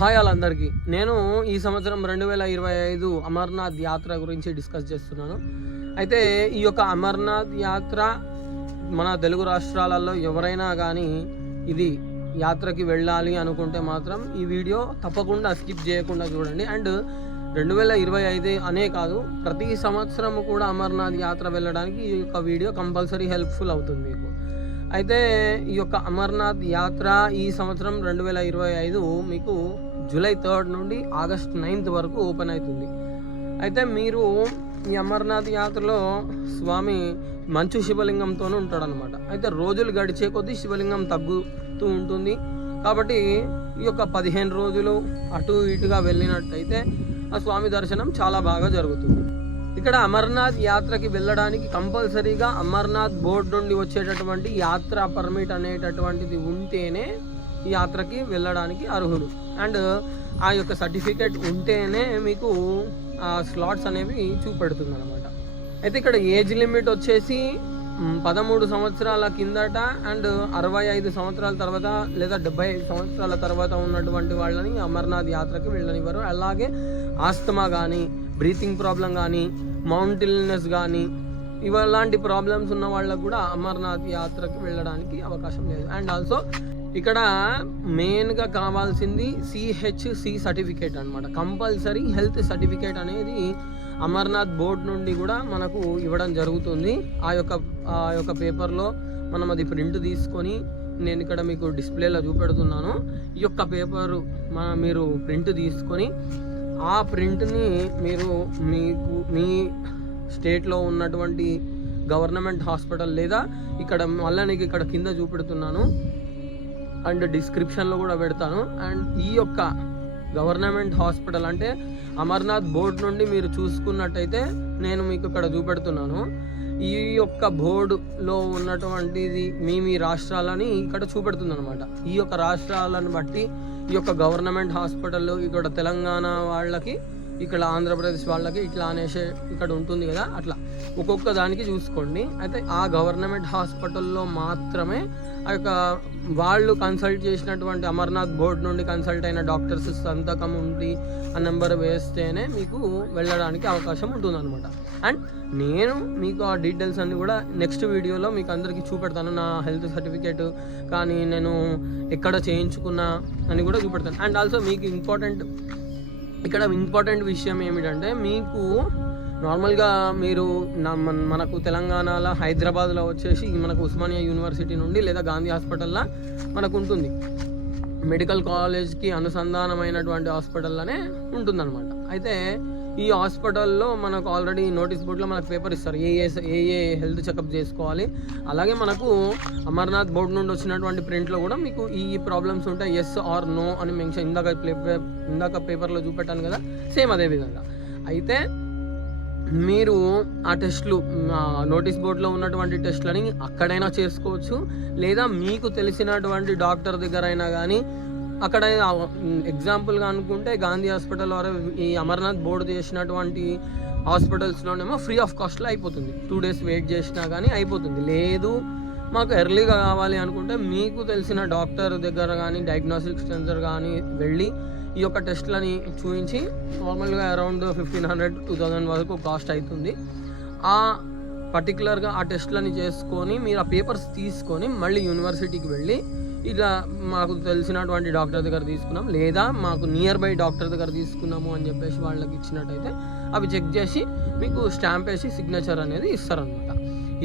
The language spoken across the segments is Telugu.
హాయ్ వాళ్ళందరికీ. నేను ఈ సంవత్సరం 2025 అమర్నాథ్ యాత్ర గురించి డిస్కస్ చేస్తున్నాను. అయితే ఈ యొక్క అమర్నాథ్ యాత్ర మన తెలుగు రాష్ట్రాలలో ఎవరైనా కానీ ఇది యాత్రకి వెళ్ళాలి అనుకుంటే మాత్రం ఈ వీడియో తప్పకుండా స్కిప్ చేయకుండా చూడండి. అండ్ 2025 అనే కాదు, ప్రతి సంవత్సరం కూడా అమర్నాథ్ యాత్ర వెళ్ళడానికి ఈ యొక్క వీడియో కంపల్సరీ హెల్ప్ఫుల్ అవుతుంది మీకు. అయితే ఈ యొక్క అమర్నాథ్ యాత్ర ఈ సంవత్సరం 2025 మీకు జూలై 3 నుండి ఆగస్ట్ 9 వరకు ఓపెన్ అవుతుంది. అయితే మీరు ఈ అమర్నాథ్ యాత్రలో స్వామి మంచు శివలింగంతో ఉంటాడనమాట. అయితే రోజులు గడిచే కొద్దీ శివలింగం తగ్గుతూ ఉంటుంది. కాబట్టి ఈ యొక్క 15 రోజులు అటు ఇటుగా వెళ్ళినట్టయితే ఆ స్వామి దర్శనం చాలా బాగా జరుగుతుంది. ఇక్కడ అమర్నాథ్ యాత్రకి వెళ్ళడానికి కంపల్సరీగా అమర్నాథ్ బోర్డు నుండి వచ్చేటటువంటి యాత్రా పర్మిట్ అనేటటువంటిది ఉంటేనే ఈ యాత్రకి వెళ్ళడానికి అర్హుడు. అండ్ ఆ యొక్క సర్టిఫికేట్ ఉంటేనే మీకు ఆ స్లాట్స్ అనేవి చూపెడుతుంది అనమాట. అయితే ఇక్కడ ఏజ్ లిమిట్ వచ్చేసి 13 సంవత్సరాల కిందట అండ్ 65 సంవత్సరాల తర్వాత లేదా 75 సంవత్సరాల తర్వాత ఉన్నటువంటి వాళ్ళని అమర్నాథ్ యాత్రకి వెళ్ళనివ్వరు. అలాగే ఆస్తమా కానీ, బ్రీతింగ్ ప్రాబ్లం కానీ, మౌంటైనస్ కానీ ఇలాంటి ప్రాబ్లమ్స్ ఉన్న వాళ్ళకు కూడా అమర్నాథ్ యాత్రకి వెళ్ళడానికి అవకాశం లేదు. అండ్ ఆల్సో ఇక్కడ మెయిన్గా కావాల్సింది CHC సర్టిఫికేట్ అనమాట. కంపల్సరీ హెల్త్ సర్టిఫికేట్ అనేది అమర్నాథ్ బోర్డ్ నుండి కూడా మనకు ఇవ్వడం జరుగుతుంది. ఆ యొక్క పేపర్లో మనం అది ప్రింట్ తీసుకొని, నేను ఇక్కడ మీకు డిస్ప్లేలో చూపెడుతున్నాను. ఈ యొక్క పేపరు మీరు ప్రింట్ తీసుకొని ఆ ప్రింట్ని మీరు మీ స్టేట్లో ఉన్నటువంటి గవర్నమెంట్ హాస్పిటల్ లేదా ఇక్కడ మళ్ళీ నీకు ఇక్కడ కింద చూపెడుతున్నాను అండ్ డిస్క్రిప్షన్లో కూడా పెడతాను. అండ్ ఈ యొక్క గవర్నమెంట్ హాస్పిటల్ అంటే అమర్నాథ్ బోర్డు నుండి మీరు చూసుకున్నట్టయితే నేను మీకు ఇక్కడ చూపెడుతున్నాను. ఈ యొక్క బోర్డులో ఉన్నటువంటిది మీ రాష్ట్రాలని ఇక్కడ చూపెడుతుంది అనమాట. ఈ యొక్క రాష్ట్రాలను బట్టి ఈ యొక్క గవర్నమెంట్ హాస్పిటల్ ఇక్కడ తెలంగాణ వాళ్ళకి, ఇక్కడ ఆంధ్రప్రదేశ్ వాళ్ళకి ఇట్లా అనేసి ఇక్కడ ఉంటుంది కదా, అట్లా ఒక్కొక్క దానికి చూసుకోండి. అయితే ఆ గవర్నమెంట్ హాస్పిటల్లో మాత్రమే ఆ యొక్క వాళ్ళు కన్సల్ట్ చేసినటువంటి అమర్నాథ్ బోర్డు నుండి కన్సల్ట్ అయిన డాక్టర్స్ సంతకం ఉండి ఆ నెంబర్ వేస్తేనే మీకు వెళ్ళడానికి అవకాశం ఉంటుంది అనమాట. అండ్ నేను మీకు ఆ డీటెయిల్స్ అన్ని కూడా నెక్స్ట్ వీడియోలో మీకు అందరికీ చూపెడతాను. నా హెల్త్ సర్టిఫికేట్ కానీ నేను ఎక్కడ చేయించుకున్నా అని కూడా చూపెడతాను. అండ్ ఆల్సో మీకు ఇక్కడ ఇంపార్టెంట్ విషయం ఏమిటంటే, మీకు నార్మల్గా మీరు మనకు తెలంగాణలో హైదరాబాద్లో వచ్చేసి మనకు ఉస్మానియా యూనివర్సిటీ నుండి లేదా గాంధీ హాస్పిటల్లో మనకు ఉంటుంది. మెడికల్ కాలేజ్కి అనుసంధానమైనటువంటి హాస్పిటల్లోనే ఉంటుందన్నమాట. అయితే ఈ హాస్పిటల్లో మనకు ఆల్రెడీ నోటీస్ బోర్డులో మనకు పేపర్ ఇస్తారు, ఏ హెల్త్ చెకప్ చేసుకోవాలి. అలాగే మనకు అమర్నాథ్ బోర్డు నుండి వచ్చినటువంటి ప్రింట్లో కూడా మీకు ఈ ప్రాబ్లమ్స్ ఉంటాయి, ఎస్ ఆర్ నో అని మెన్షన్ ఇందాక పేపర్లో చూపెట్టాను కదా, సేమ్ అదే విధంగా. అయితే మీరు ఆ టెస్ట్లు నోటీస్ బోర్డులో ఉన్నటువంటి టెస్ట్లని అక్కడైనా చేసుకోవచ్చు, లేదా మీకు తెలిసినటువంటి డాక్టర్ దగ్గర అయినా కానీ అక్కడ ఎగ్జాంపుల్గా అనుకుంటే గాంధీ హాస్పిటల్ వారు ఈ అమర్నాథ్ బోర్డు చేసినటువంటి హాస్పిటల్స్లోనేమో ఫ్రీ ఆఫ్ కాస్ట్లో అయిపోతుంది. 2 days వెయిట్ చేసినా కానీ అయిపోతుంది. లేదు మాకు ఎర్లీగా కావాలి అనుకుంటే మీకు తెలిసిన డాక్టర్ దగ్గర కానీ డయాగ్నోస్టిక్ సెంటర్ కానీ వెళ్ళి ఈ యొక్క టెస్ట్లని చూపించి నార్మల్గా అరౌండ్ 1500-2000 వరకు కాస్ట్ అవుతుంది. ఆ పర్టికులర్గా ఆ టెస్ట్లని చేసుకొని మీరు ఆ పేపర్స్ తీసుకొని మళ్ళీ యూనివర్సిటీకి వెళ్ళి ఇలా మాకు తెలిసినటువంటి డాక్టర్ దగ్గర తీసుకున్నాం లేదా మాకు నియర్ బై డాక్టర్ దగ్గర తీసుకున్నాము అని చెప్పేసి వాళ్ళకి ఇచ్చినట్టయితే అవి చెక్ చేసి మీకు స్టాంప్ వేసి సిగ్నేచర్ అనేది ఇస్తారనమాట.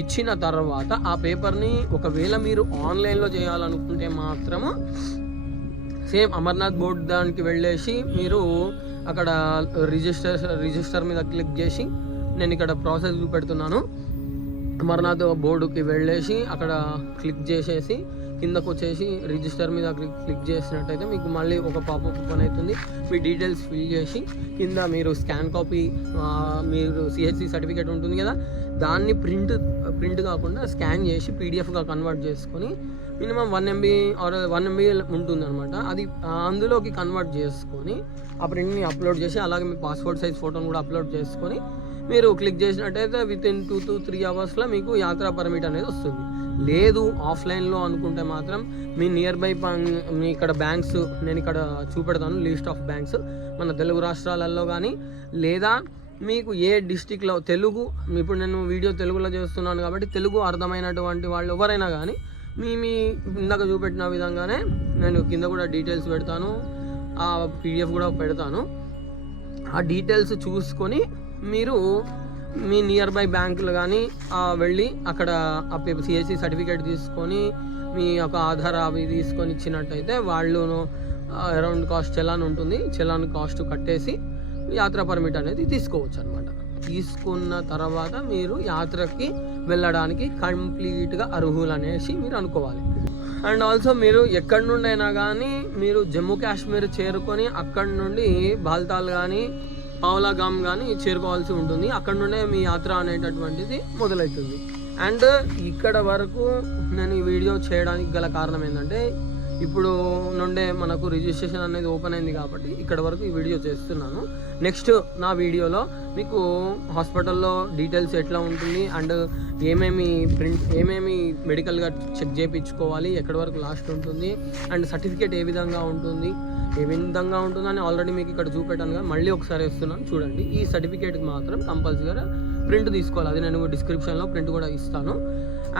ఇచ్చిన తర్వాత ఆ పేపర్ని ఒకవేళ మీరు ఆన్లైన్లో చేయాలనుకుంటే మాత్రము సేమ్ అమర్నాథ్ బోర్డు దానికి వెళ్ళేసి మీరు అక్కడ రిజిస్టర్ మీద క్లిక్ చేసి, నేను ఇక్కడ ప్రాసెస్ చూపెడుతున్నాను. అమర్నాథ్ బోర్డుకి వెళ్ళేసి అక్కడ క్లిక్ చేసేసి కిందకు వచ్చేసి రిజిస్టర్ మీద క్లిక్ చేసినట్టయితే మీకు మళ్ళీ ఒక పాపప్ ఓపెన్ అవుతుంది. మీ డీటెయిల్స్ ఫిల్ చేసి కింద మీరు స్కాన్ కాపీ, మీరు CHC సర్టిఫికేట్ ఉంటుంది కదా, దాన్ని ప్రింట్ కాకుండా స్కాన్ చేసి PDFగా కన్వర్ట్ చేసుకొని మినిమం 1 MB ఆర్ 1 MB ఉంటుంది అనమాట. అది అందులోకి కన్వర్ట్ చేసుకొని ఆ ప్రింట్ని అప్లోడ్ చేసి, అలాగే మీ పాస్పోర్ట్ సైజ్ ఫోటోని కూడా అప్లోడ్ చేసుకొని మీరు క్లిక్ చేసినట్టయితే విత్ ఇన్ 2 to 3 hours మీకు యాత్రా పర్మిట్ అనేది వస్తుంది. లేదు ఆఫ్లైన్లో అనుకుంటే మాత్రం మీ నియర్ బై మీ ఇక్కడ బ్యాంక్స్ నేను ఇక్కడ చూపెడతాను లిస్ట్ ఆఫ్ బ్యాంక్స్ మన తెలుగు రాష్ట్రాలలో కానీ, లేదా మీకు ఏ డిస్టిక్లో తెలుగు, ఇప్పుడు నేను వీడియో తెలుగులో చేస్తున్నాను కాబట్టి తెలుగు అర్థమైనటువంటి వాళ్ళు ఎవరైనా కానీ మీ ఇందాక చూపెట్టిన విధంగానే నేను కింద కూడా డీటెయిల్స్ పెడతాను, ఆ PDF కూడా పెడతాను. ఆ డీటెయిల్స్ చూసుకొని మీరు మీ నియర్ బై బ్యాంకులు కానీ వెళ్ళి అక్కడ ఆ CSC సర్టిఫికేట్ తీసుకొని మీ యొక్క ఆధార్ అవి తీసుకొని ఇచ్చినట్టయితే వాళ్ళు అరౌండ్ కాస్ట్ చలాన్ ఉంటుంది, చలాన్ కాస్ట్ కట్టేసి యాత్రా పర్మిట్ అనేది తీసుకోవచ్చు అనమాట. తీసుకున్న తర్వాత మీరు యాత్రకి వెళ్ళడానికి కంప్లీట్గా అర్హులు అనేసి మీరు అనుకోవాలి. అండ్ ఆల్సో మీరు ఎక్కడి నుండి అయినా కానీ మీరు జమ్మూ కాశ్మీర్ చేరుకొని అక్కడి నుండి బాల్తాల్ కానీ పావులాగామ్ కానీ చేరుకోవాల్సి ఉంటుంది. అక్కడ నుండే మీ యాత్ర అనేటటువంటిది మొదలవుతుంది. అండ్ ఇక్కడ వరకు నేను ఈ వీడియో చేయడానికి గల కారణం ఏంటంటే ఇప్పుడు నుండే మనకు రిజిస్ట్రేషన్ అనేది ఓపెన్ అయింది కాబట్టి ఇక్కడ వరకు ఈ వీడియో చేస్తున్నాను. నెక్స్ట్ నా వీడియోలో మీకు హాస్పిటల్లో డీటెయిల్స్ ఎట్లా ఉంటుంది అండ్ ఏమేమి మెడికల్గా చెక్ చేయించుకోవాలి, ఎక్కడి వరకు లాస్ట్ ఉంటుంది అండ్ సర్టిఫికేట్ ఏ విధంగా ఉంటుంది అని ఆల్రెడీ మీకు ఇక్కడ చూపెట్టాను కదా, మళ్ళీ ఒకసారి ఇస్తున్నాను చూడండి. ఈ సర్టిఫికేట్కి మాత్రం కంపల్సరీగా ప్రింట్ తీసుకోవాలి, అది నేను డిస్క్రిప్షన్లో ప్రింట్ కూడా ఇస్తాను.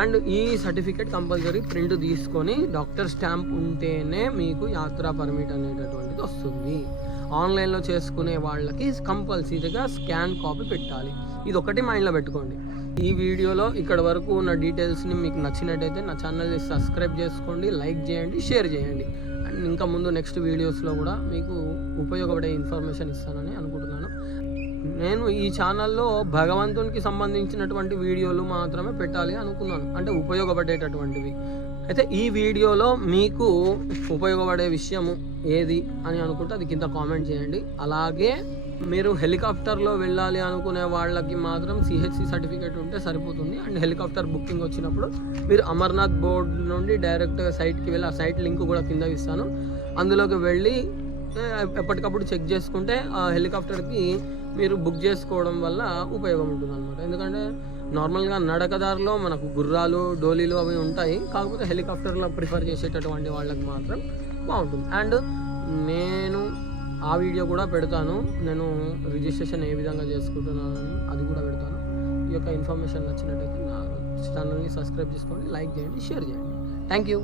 అండ్ ఈ సర్టిఫికేట్ కంపల్సరీ ప్రింట్ తీసుకొని డాక్టర్ స్టాంప్ ఉంటేనే మీకు యాత్రా పర్మిట్ అనేటటువంటిది వస్తుంది. ఆన్లైన్లో చేసుకునే వాళ్ళకి కంపల్సరీగా స్కాన్ కాపీ పెట్టాలి. ఇది ఒకటి మైండ్లో పెట్టుకోండి. ఈ వీడియోలో ఇక్కడ వరకు ఉన్న డీటెయిల్స్ని మీకు నచ్చినట్టయితే నా ఛానల్ని సబ్స్క్రైబ్ చేసుకోండి, లైక్ చేయండి, షేర్ చేయండి. అండ్ ఇంకా ముందు నెక్స్ట్ వీడియోస్లో కూడా మీకు ఉపయోగపడే ఇన్ఫర్మేషన్ ఇస్తానని అనుకుంటున్నాను. నేను ఈ ఛానల్లో భగవంతునికి సంబంధించినటువంటి వీడియోలు మాత్రమే పెట్టాలి అనుకున్నాను, అంటే ఉపయోగపడేటటువంటివి. అయితే ఈ వీడియోలో మీకు ఉపయోగపడే విషయము ఏది అని అనుకుంటే అది కింద కామెంట్ చేయండి. అలాగే మీరు హెలికాప్టర్లో వెళ్ళాలి అనుకునే వాళ్ళకి మాత్రం CHC సర్టిఫికేట్ ఉంటే సరిపోతుంది. అండ్ హెలికాప్టర్ బుకింగ్ వచ్చినప్పుడు మీరు అమర్నాథ్ బోర్డ్ నుండి డైరెక్ట్గా సైట్కి వెళ్ళి, ఆ సైట్ లింక్ కూడా కింద ఇస్తాను, అందులోకి వెళ్ళి ఎప్పటికప్పుడు చెక్ చేసుకుంటే ఆ హెలికాప్టర్కి మీరు బుక్ చేసుకోవడం వల్ల ఉపయోగం ఉంటుంది అనమాట. ఎందుకంటే నార్మల్గా నడకదారిలో మనకు గుర్రాలు, డోలీలు అవి ఉంటాయి, కాకపోతే హెలికాప్టర్లో ప్రిఫర్ చేసేటటువంటి వాళ్ళకి మాత్రం బాగుంటుంది. అండ్ నేను ఆ వీడియో కూడా పెడతాను, నేను రిజిస్ట్రేషన్ ఏ విధంగా చేసుకుంటున్నాను అది కూడా పెడతాను. ఈ యొక్క ఇన్ఫర్మేషన్ నచ్చినట్టయితే నా ఛానల్ని సబ్స్క్రైబ్ చేసుకోండి, లైక్ చేయండి, షేర్ చేయండి. Thank you.